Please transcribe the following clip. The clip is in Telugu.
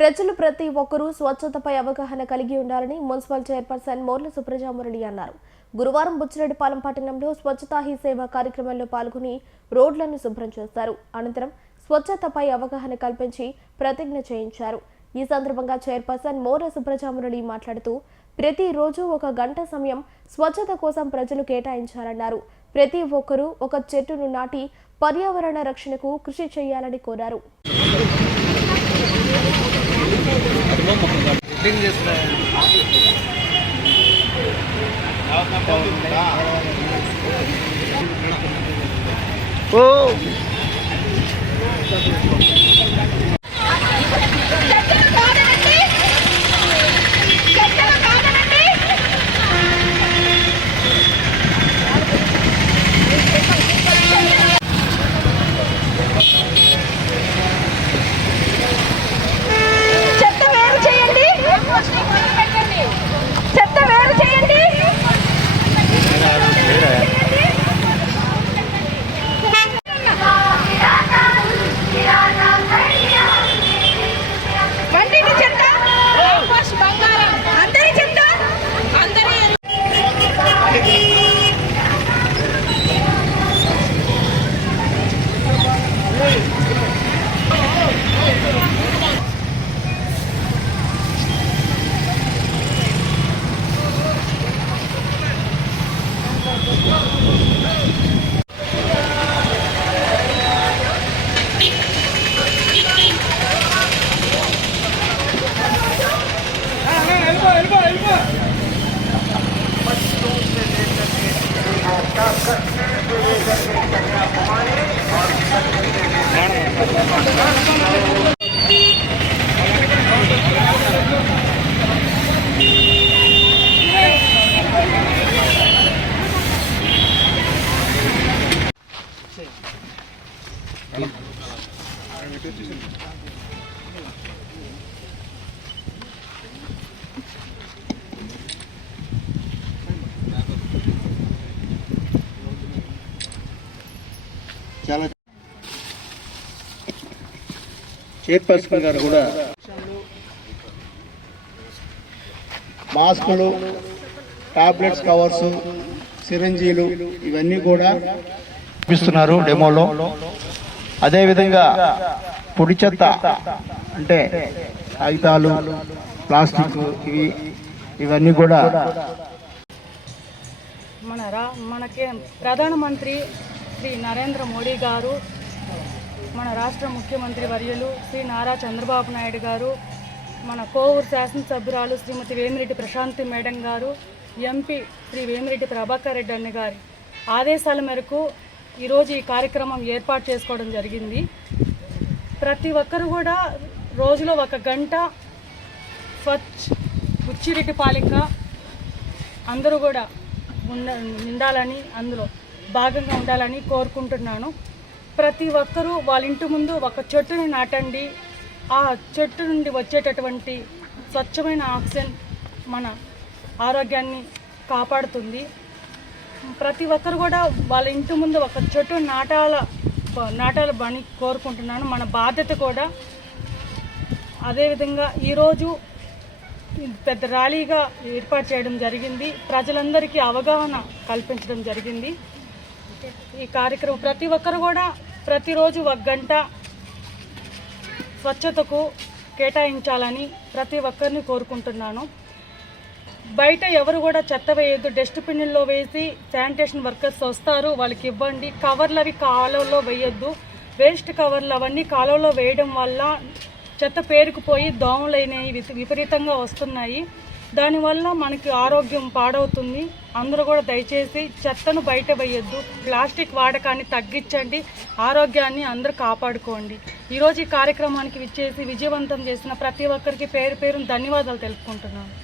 ప్రజలు ప్రతి ఒక్కరూ స్వచ్ఛతపై అవగాహన కలిగి ఉండాలని మున్సిపల్ చైర్పర్సన్ మోర్ల సుప్రజామురళి అన్నారు. గురువారం బుచ్చిరెడ్డిపాలెం పట్టణంలో స్వచ్ఛతా హీ సేవ కార్యక్రమంలో పాల్గొని రోడ్లను శుభ్రం చేస్తారు అనంతరం స్వచ్ఛతపై అవగాహన కల్పించి ప్రతిజ్ఞ చేయించారు. ఈ సందర్భంగా చైర్పర్సన్ మోర్ల సుబ్రజామురళి మాట్లాడుతూ ప్రతిరోజు ఒక గంట సమయం స్వచ్ఛత కోసం ప్రజలు కేటాయించాలన్నారు. ప్రతి ఒక్కరూ ఒక చెట్టును నాటి పర్యావరణ రక్షణకు కృషి చేయాలని కోరారు. ఫిట్టింగ్ చేసిన ఓ చాలా చైర్పర్సన్ గారు కూడా మాస్కులు టాబ్లెట్స్ కవర్స్ సిరంజీలు ఇవన్నీ కూడా చూపిస్తున్నారు డెమోలో. అదేవిధంగా పొడి చెత్త అంటే కాగితాలు ప్లాస్టిక్ ఇవి ఇవన్నీ కూడా మన రా మనకి ప్రధానమంత్రి శ్రీ నరేంద్ర మోడీ గారు మన రాష్ట్ర ముఖ్యమంత్రి వర్యులు శ్రీ నారా చంద్రబాబు నాయుడు గారు మన కోవూరు శాసనసభ్యురాలు శ్రీమతి వేమిరెడ్డి ప్రశాంతి మేడం గారు ఎంపీ శ్రీ వేమిరెడ్డి ప్రభాకర్ రెడ్డి అన్న గారి ఆదేశాల మేరకు ఈరోజు ఈ కార్యక్రమం ఏర్పాటు చేసుకోవడం జరిగింది. ప్రతి ఒక్కరు కూడా రోజులో ఒక గంట స్వచ్ఛ ఉచ్చిరెడ్డి పాలిక అందరూ కూడా ఉండ ఉండాలని అందులో భాగంగా ఉండాలని కోరుకుంటున్నాను. ప్రతి ఒక్కరూ వాళ్ళ ఇంటి ముందు ఒక చెట్టుని నాటండి. ఆ చెట్టు నుండి వచ్చేటటువంటి స్వచ్ఛమైన ఆక్సిజన్ మన ఆరోగ్యాన్ని కాపాడుతుంది. ప్రతి ఒక్కరు కూడా వాళ్ళ ఇంటి ముందు ఒక చెట్టు నాటాల నాటాల బని కోరుకుంటున్నాను. మన బాధ్యత కూడా అదేవిధంగా ఈరోజు పెద్ద ర్యాలీగా ఏర్పాటు చేయడం జరిగింది. ప్రజలందరికీ అవగాహన కల్పించడం జరిగింది. ఈ కార్యక్రమం ప్రతి ఒక్కరు కూడా ప్రతిరోజు ఒక గంట స్వచ్ఛతకు కేటాయించాలని ప్రతి ఒక్కరిని కోరుకుంటున్నాను. బయట ఎవరు కూడా చెత్త వేయద్దు డస్ట్బిన్లో వేసి శానిటేషన్ వర్కర్స్ వస్తారు వాళ్ళకి ఇవ్వండి. కవర్లు అవి కాలువలో వేయొద్దు. వేస్ట్ కవర్లు అవన్నీ కాలువలో వేయడం వల్ల చెత్త పేరుకుపోయి దోమలైనవి విపరీతంగా వస్తున్నాయి. దానివల్ల మనకి ఆరోగ్యం పాడవుతుంది. అందరూ కూడా దయచేసి చెత్తను బయట వేయొద్దు ప్లాస్టిక్ వాడకాన్ని తగ్గించండి. ఆరోగ్యాన్ని అందరూ కాపాడుకోండి. ఈరోజు ఈ కార్యక్రమానికి విచ్చేసి విజయవంతం చేసిన ప్రతి ఒక్కరికి పేరు పేరును ధన్యవాదాలు తెలుపుకుంటున్నాను.